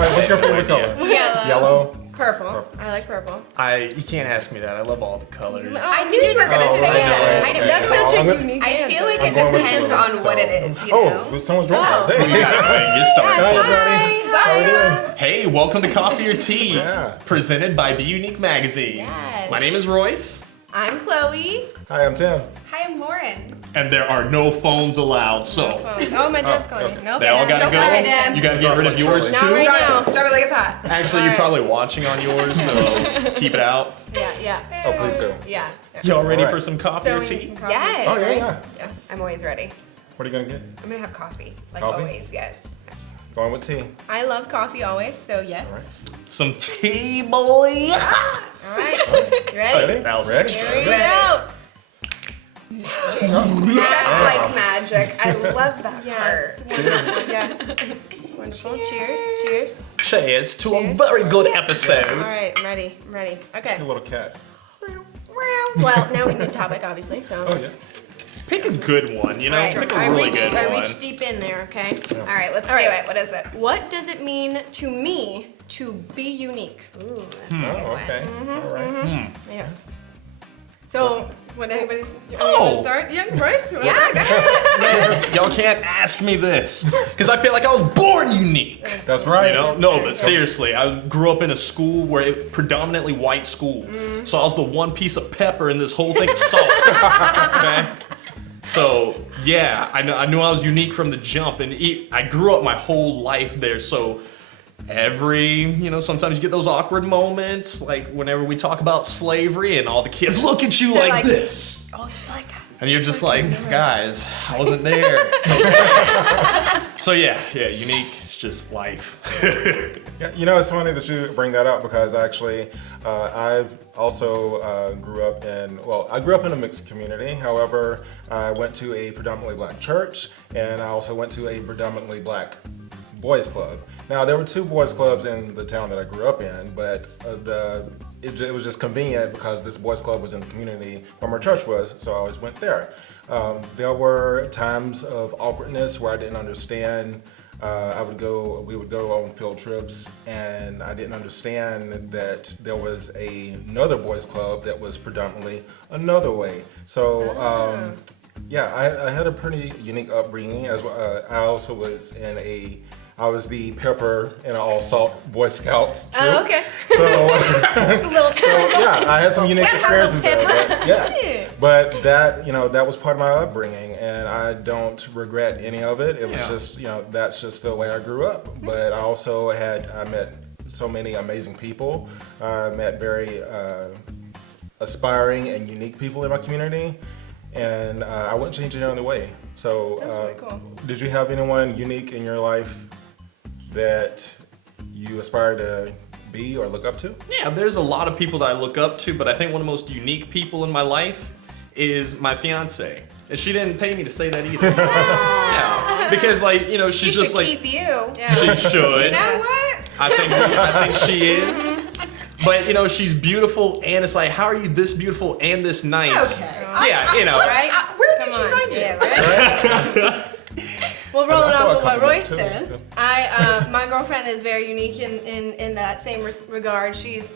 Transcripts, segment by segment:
right, what's your favorite color? Yellow. Purple. I like purple. You can't ask me that. I love all the colors. I knew you were gonna say that. okay. That's such a unique I feel like I'm it going with depends blue, on what so- it is, you know? Oh, someone's drawing. Oh. Hey. You start. Hi, everybody. How are you doing? Hey, welcome to Coffee or Tea, Yeah. presented by bUneke magazine. Yes. My name is Royce, I'm Chloe. Hi, I'm Tim. Hi, I'm Lauren. and there are no phones allowed. So Oh, my dad's calling me. okay. Nope. they all gotta Don't go. worry, Dad. You gotta get rid of yours Not too. right now. Drop it like it's hot. Actually, you're Alright. probably watching on yours, so keep it out. Yeah. Oh, please do. Yeah. Y'all ready Alright. for some coffee or Sewing tea? some coffee. Yes. Oh, yeah. Yes. I'm always ready. What are you gonna get? I'm gonna have coffee, like Coffee? always, yes. Going with tea. I love coffee always, so yes. Alright. Some tea, boy. All right. You ready? That was Ready? extra. Here we Ready. go. Just like magic. I love that Yes. part. Wonderful. Yes. Wonderful. Cheers. Cheers. Cheers to a Cheers. very good episode. All right. I'm ready. I'm ready. Okay. A little cat. Well, now we need a topic, obviously. So Oh, let's. Pick a good one, you know? All right. Pick a I really reached. good I one. reached deep in there. Okay. All right, let's All do right. it. What is it? What does it mean to me to be unique? Ooh, that's a good Oh, one. okay. All right. Yes. So, when anybody's Oh. start, yeah, Royce. Yeah, go ahead. Y'all can't ask me this, because I feel like I was born unique. That's right. You know, no, but seriously, I grew up in a school where it predominantly white school, so I was the one piece of pepper in this whole thing of salt. Okay, so yeah, I knew I was unique from the jump, and I grew up my whole life there. So sometimes you get those awkward moments, like whenever we talk about slavery, and all the kids look at you They're like like, this. Oh, you like that? And you're just like, guys, I wasn't there. It's okay. So yeah, unique. It's just life. Yeah, you know, it's funny that you bring that up because actually, I also grew up in a mixed community. However, I went to a predominantly black church, and I also went to a predominantly black boys club. Now, there were two boys clubs in the town that I grew up in, but it was just convenient because this boys club was in the community where my church was, so I always went there. There were times of awkwardness where I didn't understand. We would go on field trips, and I didn't understand that there was another boys club that was predominantly another way. So, yeah, I had a pretty unique upbringing. As well. I also was I was the pepper in an all salt Boy Scouts troop. Oh, okay. So, Just a little. yeah, I had some unique Gotta have a little experiences there. pepper. Yeah. But that was part of my upbringing, and I don't regret any of it. It was just, that's just the way I grew up. But I also I met so many amazing people. I met very aspiring and unique people in my community, and I wouldn't change it any other way. So, That's really cool. did you have anyone unique in your life that you aspire to be or look up to? Yeah, there's a lot of people that I look up to, but I think one of the most unique people in my life is my fiance. And she didn't pay me to say that either. Yeah, because she's She just should like, keep you. she should. You know what? I think she is. But she's beautiful, and it's like, how are you this beautiful and this nice? Okay. Yeah, Right? Where did Come she on. find you? Yeah, right? Well, rolling I thought off of what compliments Royce too. said, my girlfriend is very unique in that same regard. She's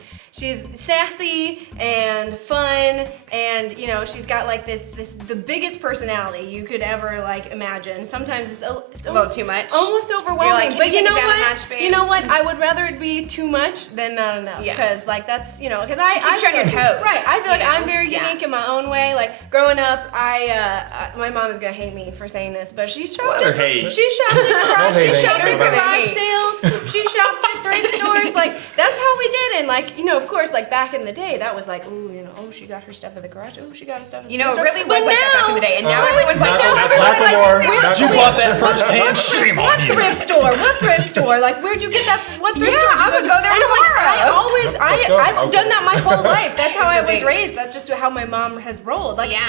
sassy and fun, and she's got like the biggest personality you could ever like imagine. Sometimes it's A little too much. almost overwhelming. You're like, "Can but you you take know it down a what? notch, babe?" You know what? I would rather it be too much than not enough. Yeah. Because like that's because She keeps you on your toes, Right. I feel like you know? I'm very Yeah. unique in my own way. Like growing up, my mom is gonna hate me for saying this, but she shopped Let her at hate. She shopped at garage. She hate shopped at haters gonna garage hate. sales. She shopped at thrift stores. Like that's how we did. And like of course, like back in the day, that was like, ooh, she got her stuff at the garage. Ooh, she got her stuff at the You know, it thrift store. really was But like that back in the day, and now everyone's like, Not- no, not everyone's like, anymore. "Where'd Not You anymore. bought that firsthand? Shame on What you. thrift store? What thrift store? Like, where'd you get that? What thrift Yeah, store? did you I would to? go there And I'm like, tomorrow. Let's go. I've Okay. done that my whole life. That's how I It's a was thing. raised. That's just how my mom has rolled. Like, Yeah.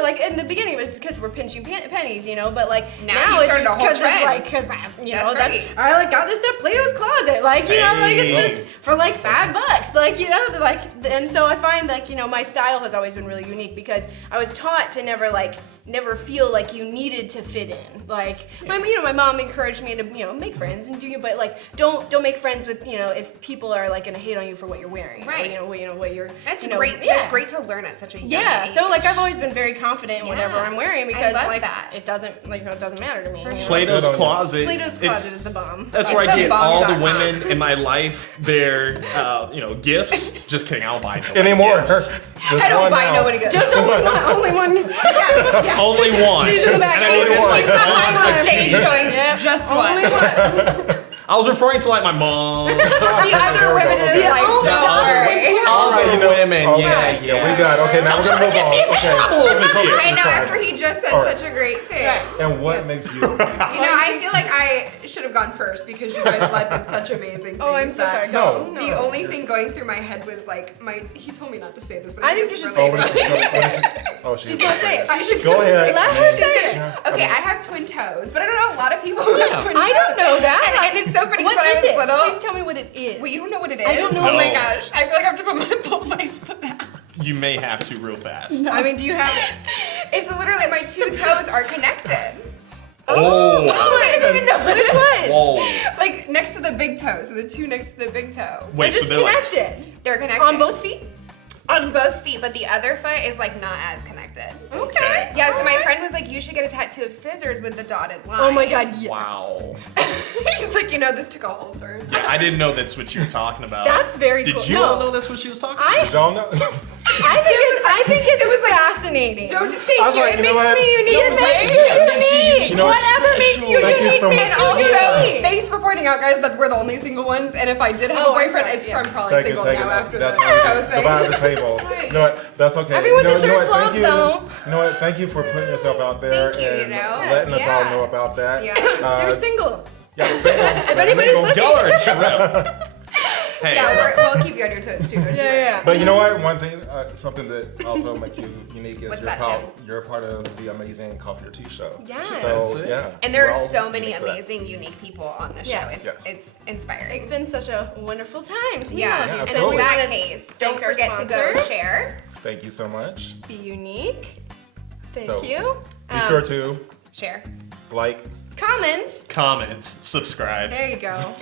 like in the beginning it was just because we're pinching pennies, but like Now now you it's started just a whole because trend. like, because That's right. I like got this at Plato's Closet. Like, like Hey. it's just for like $5. Like, and so I find like, my style has always been really unique because I was taught to never like never feel like you needed to fit in. Like, my mom encouraged me to, make friends and but like, don't make friends with, if people are like gonna hate on you for what you're wearing. Right. Or, what you're. That's great. great. That's great to learn at such a young age. So like I've always been very confident in whatever I'm wearing because love like that. it doesn't matter to me. Plato's Closet. Plato's Closet is the bomb. That's where I get all the bomb.com. women in my life their, gifts. Just kidding, I don't buy no Anymore. gifts. I don't buy nobody gifts. Just only one. yeah. Only one. She's in the back. And I mean, it's like She's behind one the a stage piece. going, just Only one. one. I was referring to like my mom. The other women in his Okay. life, only don't other worry. All right, the women. Okay, Yeah. we got it. Okay, now we're gonna move on. Okay. I know, after he just said All right. such a great thing. Right. And what makes you? I feel like I should have gone first because you guys led with such amazing things. Oh, I'm so sorry. No. The only thing going through my head was like he told me not to say this, but I think you should Oh, say what is she? Oh, She's gonna say it. I should Go ahead. Let her say it. Okay, I have twin toes, but I don't know a lot of people who have twin toes. I don't know that. And it's so funny What because when I is was it? little. Please tell me what it is. Wait, you don't know what it is? I don't know. Oh my No. gosh, I feel like I have to pull my foot out. You may have to real fast. I mean, do you have? It's literally my two toes are connected. Oh. I didn't even know which one. Whoa. Like next to the big toe, so the two next to the big toe. Wait, They're so just they're like, connected. They're connected. On both feet? On both feet, but the other foot is like not as connected. Okay. Yeah, so my friend was like, you should get a tattoo of scissors with the dotted line. Oh my god, yes. wow. He's like, this took a whole turn. Yeah, I didn't know that's what you were talking about. That's very Did cool. you No. all know that's what she was talking about? Did y'all know? I think it's fascinating. Don't I thank was you. like, It you know makes what? me unique. It makes you unique. You know, Whatever makes you Thank you unique so much. makes And you also, unique. thanks for pointing out, guys, that we're the only single ones. And if I did have Oh, a I'm boyfriend, sorry, it's yeah. I'm probably Take it, single take now it. after That's the what toe it is. Goodbye thing. to the table. You know what? That's okay. Everyone you know, deserves what? love, Thank you. though. You know what? Thank you for putting yourself out there Thank you, and you know? letting us all Yeah. know about that. Yeah. They're single. Yeah, single. If anybody's looking. Y'all are a trip. Hey, Yeah, we'll keep you on your toes too. Don't you worry. Yeah. But you know what? One thing, something that also makes you unique is What's you're, that, you're part of the amazing Coffee or Tea show. Yes. So, That's it. yeah. And there we're are all so many unique for that. amazing, unique people on the show. Yes. Yes. It's inspiring. It's been such a wonderful time to meet Yeah, all of you. Yeah, and absolutely. in that wanna case, don't thank our forget to go sponsors. share. Thank you so much. Be unique. Thank So, you. Be sure to Share. like, Comment. comment, subscribe. There you go.